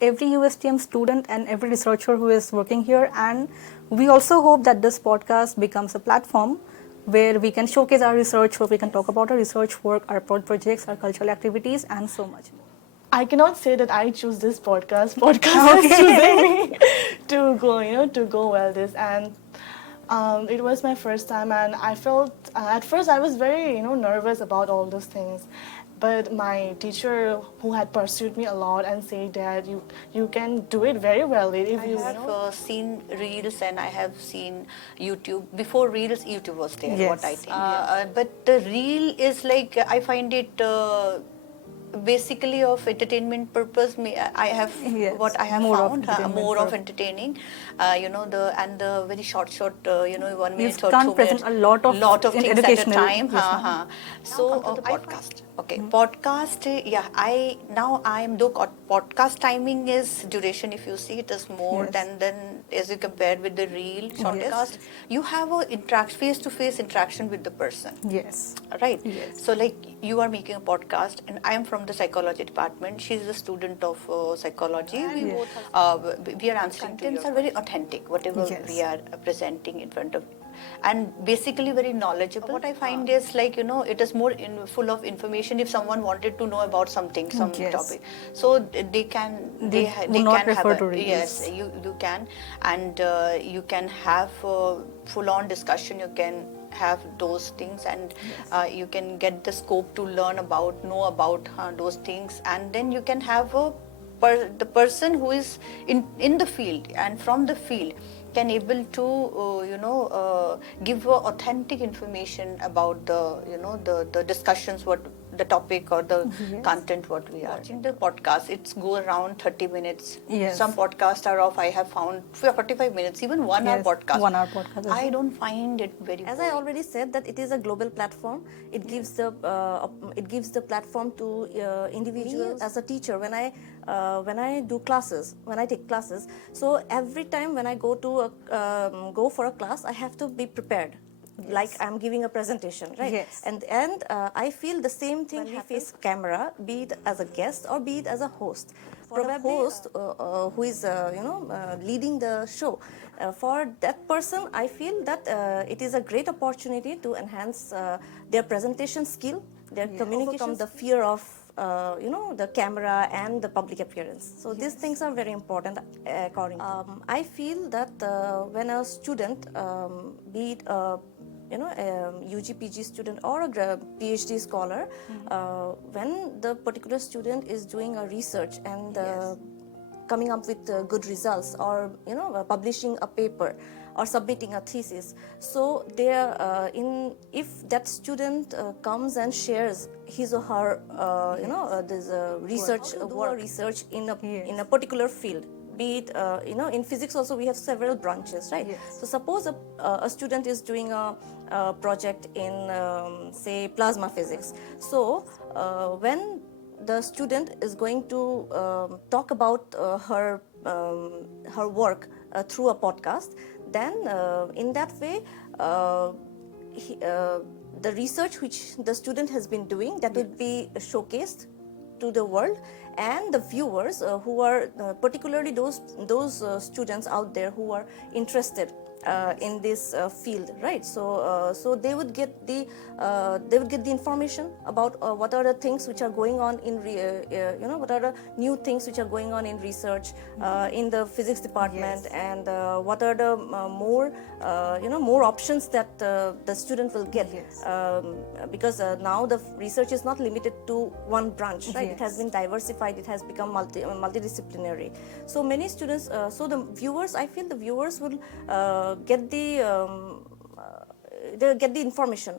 every USTM student and every researcher who is working here. And we also hope that this podcast becomes a platform where we can showcase our research, where we can talk about our research work, our projects, our cultural activities, and so much more. I cannot say that I choose this podcast. Podcast is choosing me to go well this. And it was my first time, and I felt at first I was very nervous about all those things. But my teacher, who had pursued me a lot and said that you can do it very well if I have seen Reels and I have seen YouTube. Before Reels, YouTube was there, Yes. what I think. But the Reel is like, I find it basically of entertainment purpose. I have Yes, what I have more of found entertainment more of purpose. entertaining. The very short 1 minute or can't 2 present minutes. a lot of things at a educational- time. Yes, ma'am. So podcast. Okay, podcast. I am though podcast timing is duration. If you see, it is more Yes. than as you compared with the real podcast. You have a face to face interaction with the person. Yes. Right. Yes. So like you are making a podcast, and I am from the psychology department. She's a student of psychology. We are answering. Contents are very authentic. Whatever Yes. we are presenting in front of, and basically very knowledgeable. What I find is like it is more full of information. If someone wanted to know about something, some Yes. topic, so they can They will not can have refer to reels. yes, you can, and you can have full on discussion. You can have those things, and you can get the scope to know about those things, and then you can have the person who is in the field and from the field can able to give authentic information about the discussions, what the topic or the Yes. content what we are watching. The podcast, it's go around 30 minutes. Yes. Some podcasts are of, I have found, 45 minutes, even 1 hour Yes, podcast. 1 hour podcast as I well. don't find it very As I already said, that it is a global platform. It gives the platform to individuals. As a teacher, when I do classes, when I take classes, so every time when I go for a class, I have to be prepared. Yes. Like I'm giving a presentation, right? Yes. And I feel the same thing when we face camera, be it as a guest or be it as a host. For a host who is leading the show, for that person, I feel that it is a great opportunity to enhance their presentation skill, their communication, the fear of the camera and the public appearance. So these things are very important according to me. I feel that when a student, be it a UG PG student or a PhD scholar, when the particular student is doing a research and coming up with good results, or publishing a paper or submitting a thesis, so if that student comes and shares his or her this research in a particular field, be it in physics also we have several branches, right? Yes. So suppose a student is doing a project in say plasma physics. So when the student is going to talk about her work through a podcast, then in that way the research which the student has been doing, that would be showcased to the world, and the viewers who are particularly those students out there who are interested in this field, right? So they would get the information about what are the things which are going on in what are the new things which are going on in research in the physics department. Yes. And what are the more options that the student will get. Yes. Because now the research is not limited to one branch, right? Yes. It has been diversified, it has become multidisciplinary. So many students, so the viewers, I feel the viewers will get the information